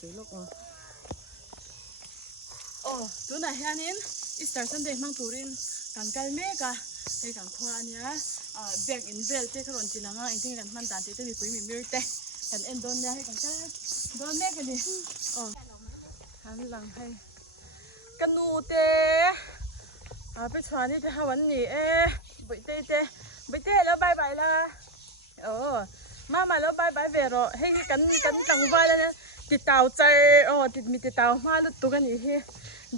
sui lok tu na hianin Easter Sunday mang turin kan kalme ka he kan khwa ania back in bel te kron tilanga inting kan man dan te mi pui mi mirte kan endon nia he kan ka don me kan ni han lang hai kanu te pe chwani te hawan ni bui te lo bye bye la mama lo bye bye ve ro he kan tang ba la ti tau chai ti mi ti tau ma lu tu kan ni he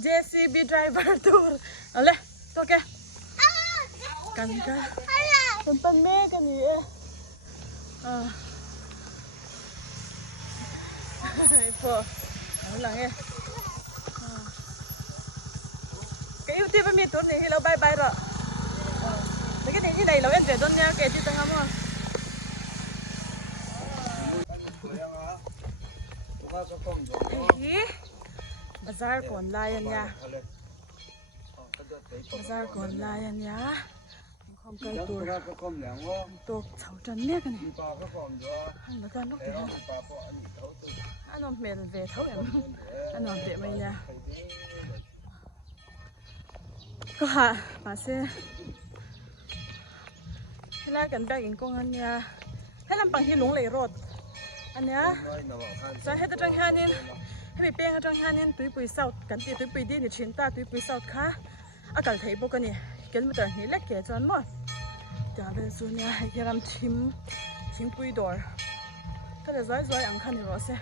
JCB driver tour ale to ke kan pan me kan ni po lang cái ưu tiên với mình tốt thì lâu bye bye rồi mấy cái này như này lâu em về đón nha kể chứ tăng không bazaar còn lại nha bazaar còn lại nha không cần tour tour sáu trăm mấy cái này anh nó cần lúc gì anh nó mệt về thấu em anh nó về mày nha có hả bà xe thế là cần bag in công anh nha thế làm bằng hi lúng lầy rột anh nhá cho hết trong hai nênให้ไปเป้งtrong hai nên túi bụi sau cần tiền túi bụi đi thì chuyển ta túi bụi sau khá cần thấy bố cái này cái mà tờ này lách kẻ cho anh mà giờ đây rồi nha cái làm chim bụi đỏ cái là giỏi ăn khăn thì rõ xe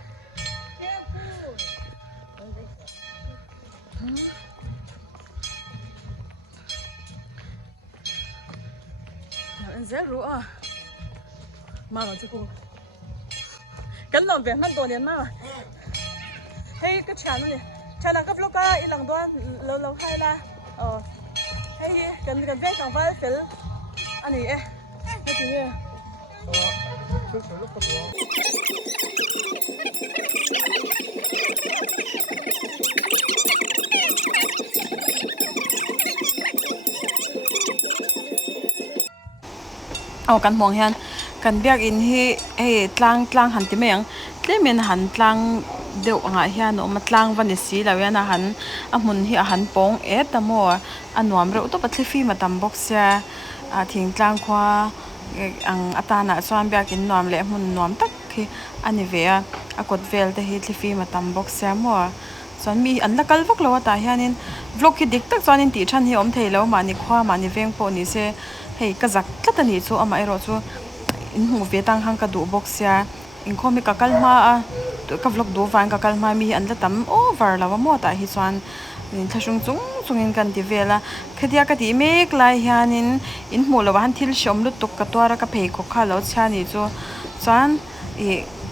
anh dễ rủ mà nó chứ cô cái lòng về mất đồ liền mà hay cái chán này chán là cái vlog á ilang đó lâu hay là hay cái về càng phải phải anh ấy cái gì vậyกันมองเห็นกันเบียกอินที่ตลางหันที่ไม่ยังเล่มันหันตลางเดี๋ยวงาเฮียนมาตลางวันนี้สิแล้วยันหันมุนที่หันปงแต่มัวนวมเราตัวปัตติฟีมาตำบ็อกเซียทิ้งตลางขวาตาหน้าส่วนเบียกอินนวมเละมุนนวมตักคืออันนี้เวียกดเวลแต่ฮิตฟีมาตำบ็อกเซียมัวส่วนมีอันละกัลวักเราว่าตาเฮียนินวล็อกที่ดิกตักส่วนนี้ตีชันที่อมเทแล้วมานี่ขวามานี่เวียงโปนี่เสhey kazak tata ni chu ama ero chu in hu ve tang hang ka du box ya in khomi ka kalma ka vlog du van ka kalma mi an la tam over lawa mo ta hi chuan in thashung chungin kan ti vela khadia ka ti mek lai hianin in hmu lawa han thil shom lu tuk ka twara ka phei ko kha lo chani chu chuan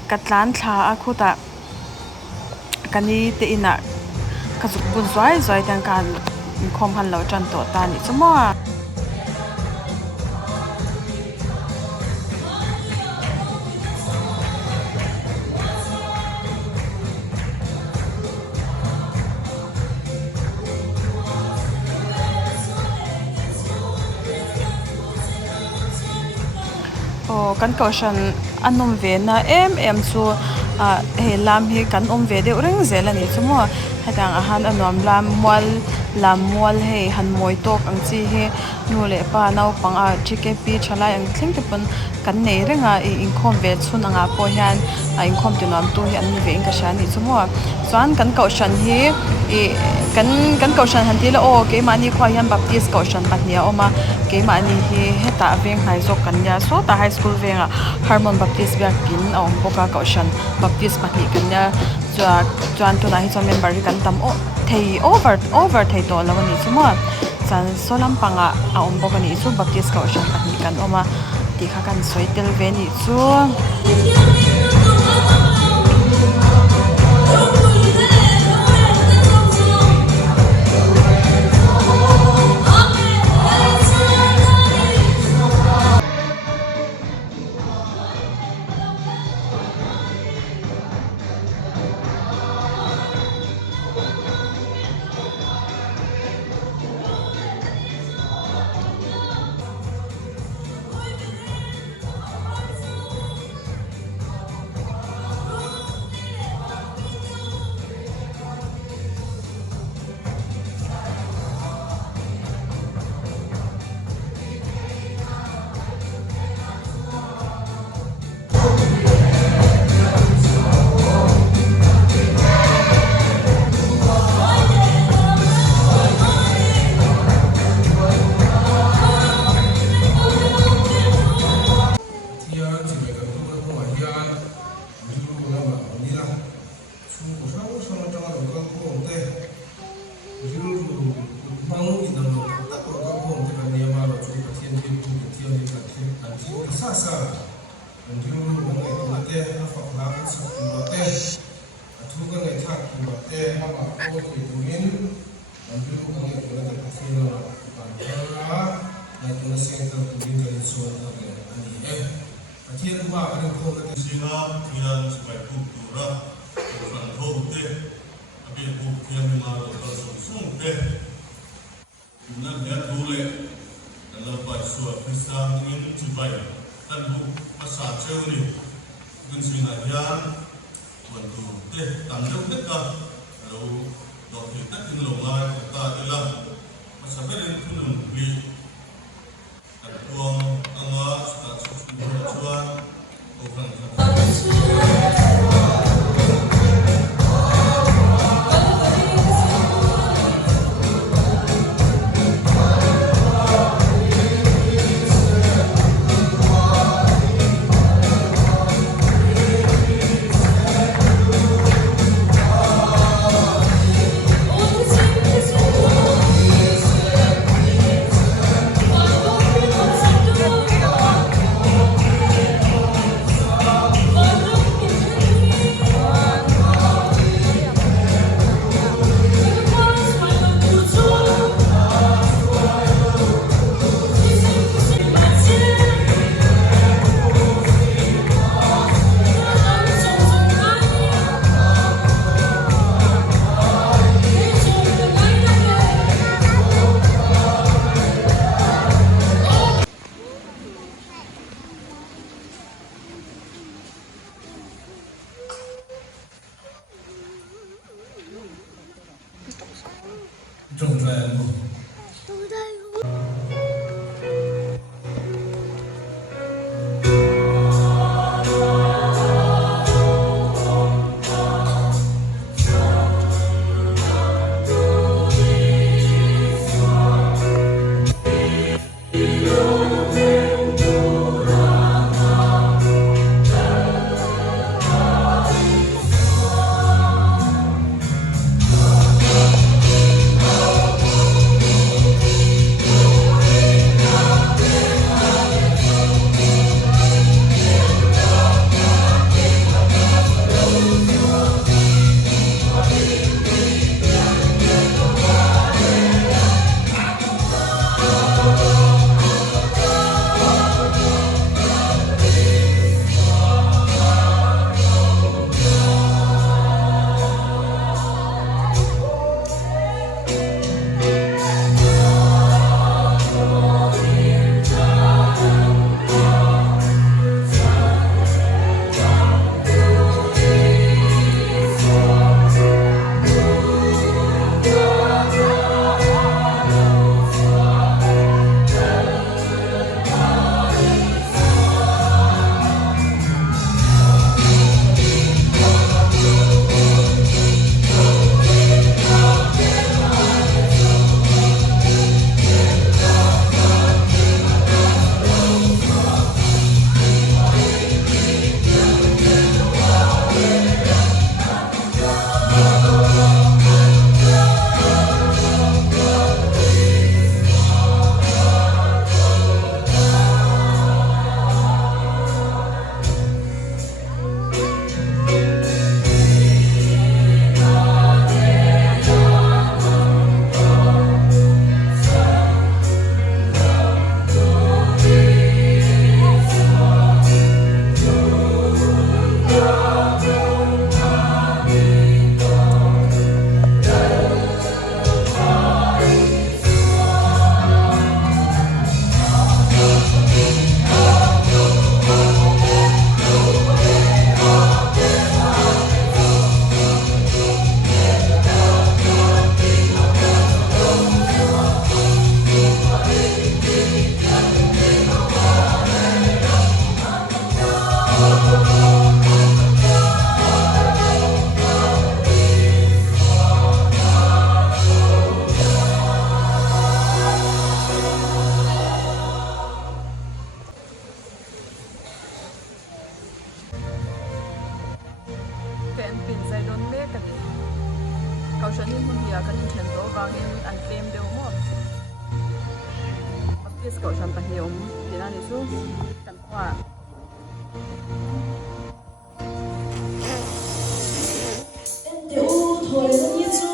katlan thla a khuta kani te ina ka zu bun zoi tang kan khom han lo tran to ta ni chu mo kan caution anom ve na em chu he lam hi kan ve de reng zel ani chumo hadang ahan anom lam mual he han moi tok ang chi he nu le pa nau pang TKP chalai ang thleng te pon kan nei renga in khom ve chun anga po hian in khom ti nom tu hi an ve in ka shani chumo chuan kan caution hi kan caution han ti la ke mani khwa hian baptist caution patnia oma ke mani hi heta veng hai zo kan ya so ta high school venga harmon baptist biak pin boka caution baptist patni kan ya chuan tu na hi chon member kan tam thei over thei to lawani chumo chan solam panga boka ni chu baptist caution patni kan oma ti kha kan soitel ve ni chu Kaushanin hun hiya kanin chen to gangin an claim deu mo apis kaushan ta hiom dinani su kan kwa Ende u thoi na ni chu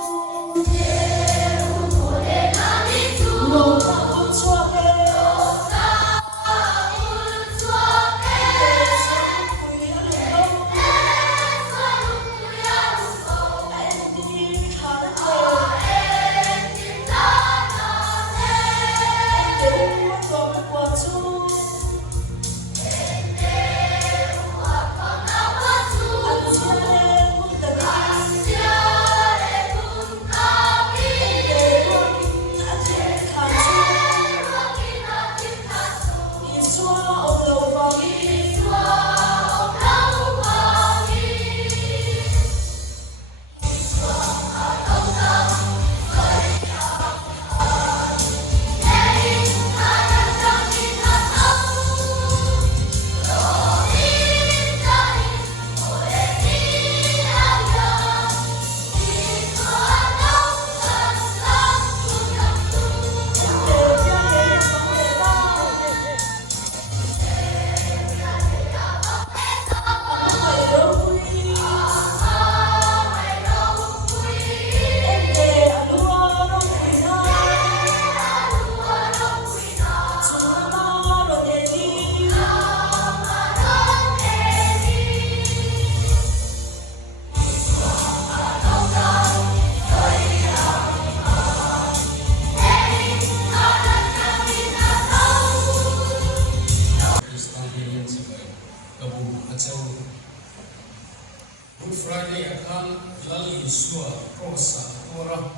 Friday akan lali sua prosa ora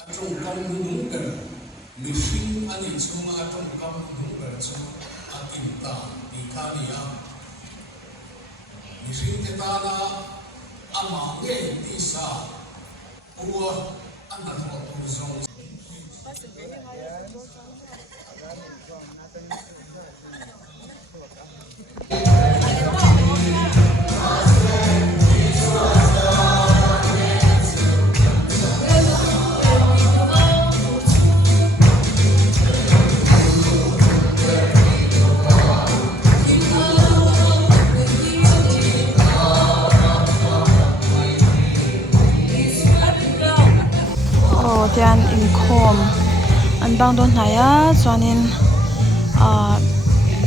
atong kam hunungkan mishing ani chunga atong kam hunungkan chu akinta ikania mishing tetana ama nge tisa uwa anatho uzong tian in khom an bang don hnaya chuanin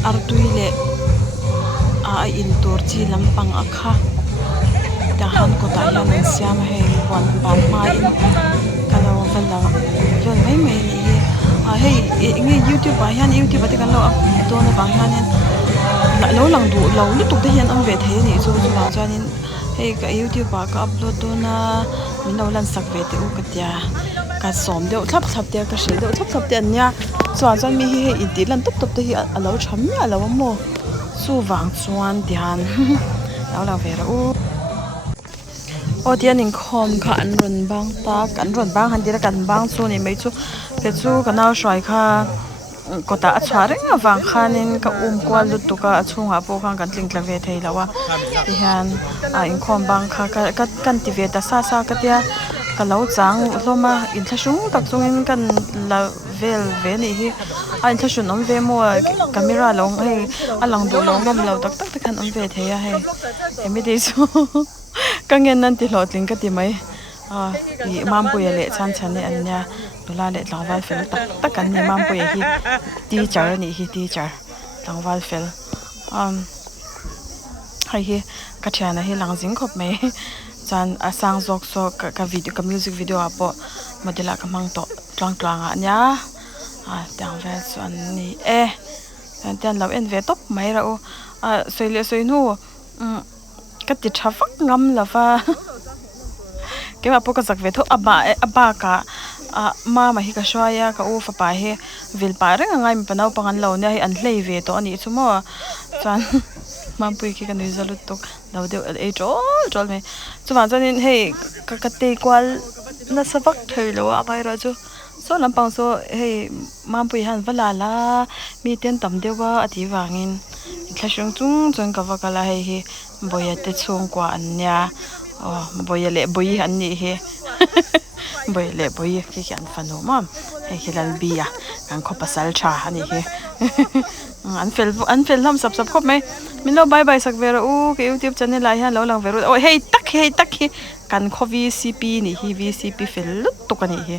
artui le in tur chi lampang a kha ta han ko ta hian an siam hei wan ban mai in kalo vela vel mai mai ni hei nge YouTube a hian YouTube ati kan lo a to na bang hian lo lang du lo lu tuk te hian an ve the ni chu chu ba chuanin hei ka YouTube a ka upload do na min lo lan sak ve te u ka tia ka som deuh thlap thlap te ka hre deuh thlap thlap te an nia chuan mi hi in ti lan top top te hi a lo tham ya lo mo chu wang chuan tian lo lang ve ra u o tian in khom kha an ron bang ta kan ron bang han dira kan bang chu ni mai chu pe chu kanau shrai kha kota a chhare awang khanin ka kwal lut tu ka chunga po khang kan tling tla ve thei lawa ti hian a in khom bang kha ka kan ti ve ta sa ka tia ka lo chang hloma in thashung tak chungin kan la vel ve ni hi a in thashun om ve mo camera long hei alang du long gam lo tak tak kan om ve theya hei emi de chu ka ngen nan ti hlo tling ka ti mai i mam pu ya le chan chan ni anya tula le tlangwal fel tak tak kan ni mam pu ya hi teacher ni hi teacher tlangwal fel hai hi ka thana hi langjing khop mai chan asang jok so ka video ka music video apo modela ka mang to tlang tlang anya tang ve chuan ni tan lo en ve top mai ra o soile soinu ka ti thawak ngam lava ke ma po ka sak ve tho aba ka ma hi ka shwaya ka u fa pa he vil pa reng ngai mi panau pangan lo ne hi an hlei ve to ani chumo chan mam pui ki kan result tok lo de e chol me chuwa chanin hei ka te kwal na sabak thei lo a bai ra chu so lampang so hei mam pui han vala la mi ten tam dewa ati wangin thlashung chung chung ka wakala hei hi boya te chung kwa anya boya le boi an ni he boy le boy ki kan fanu mam he hilal bia kan ko pasal cha ani he an fel lam sap khop mai min lo bye bye sak vera u ke YouTube channel la hian lo lang veru o hey tak hi kan kho VCP ni hi VCP fel to kan hi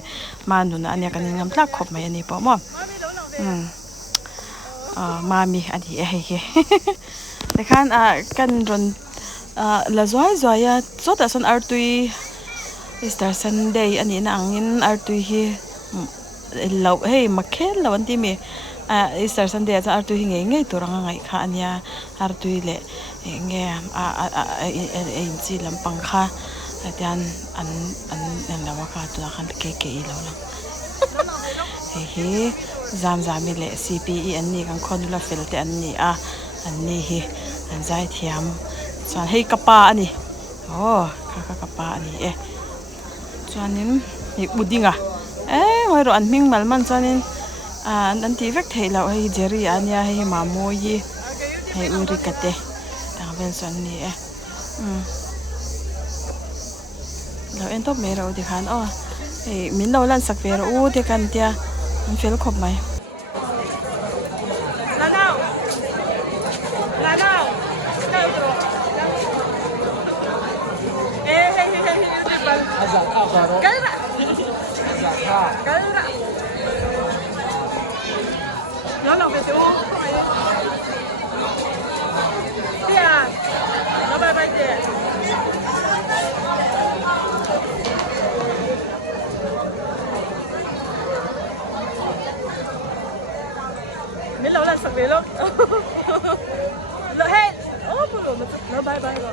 manu na ania kan ngam tla khop mai ani po mo mami ani he lekhan kan ron la zoi ya chota san artui Easter Sunday ani na angin artui hi lo hey makhel lo anti me Easter Sunday cha artui hi nge turanga ngai kha ania artui le nge in chi lampang kha atian an lawa kha tu khan ke I lo lang he zam mi le CPE anni kan khonula felte anni anni hi an zai thiam chan hei kapa ani kapa ani chuanin hi budinga hoi ro an ming malman chuanin an ti vek thei lo hei jerry ania hei mamo yi hei uri kate tang vel chuan ni lo en top me ro di khan hei min lo lan sak ve ro u te kan tia an fel khop mai Nó lòng về chỗ đi nó bay bay đi miễn lâu lần sạc về lúc lỡ hết nó bay bay rồi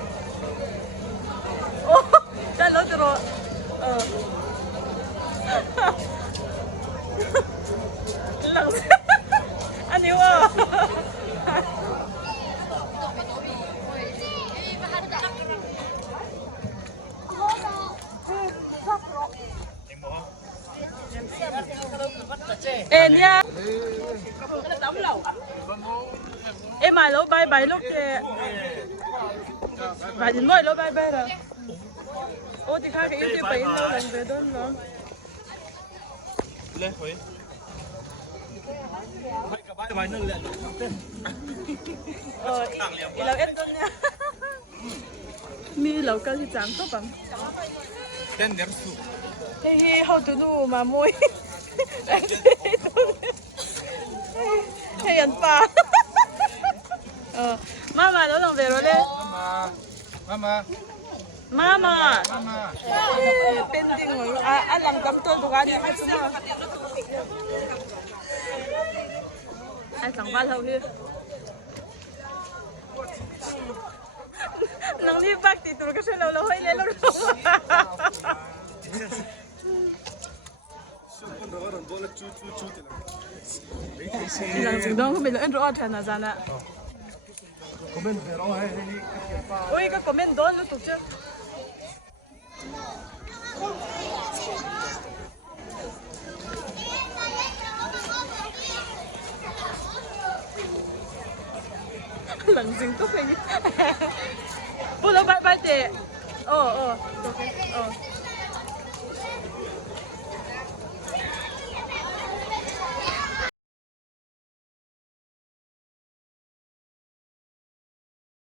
ê nha em mày lỗ bay bay lúc kìa bay đến mỗi lỗ bay bay rồi ô thì khác cái ít bay lâu lần về đơn rồi lên Huế bay cả bay nữa lên ý là em đơn nha mi lâu cái thì chẳng tốt bằng tên điểm số hey hey hậu tụi nó mà môi hey anh pa mama nó làm về rồi đấy mama mama pending rồi anh làm cắm tôi tụi anh hay không anh chẳng bao lâu đi nang đi bác thì tụi cái xe lâu lâu hay lên lâu lần chừng đó không biết là anh rõ thế nào ra nè ôi cái comment đó nó tụt chứ lần chừng tốt hay bố nó bay bay chị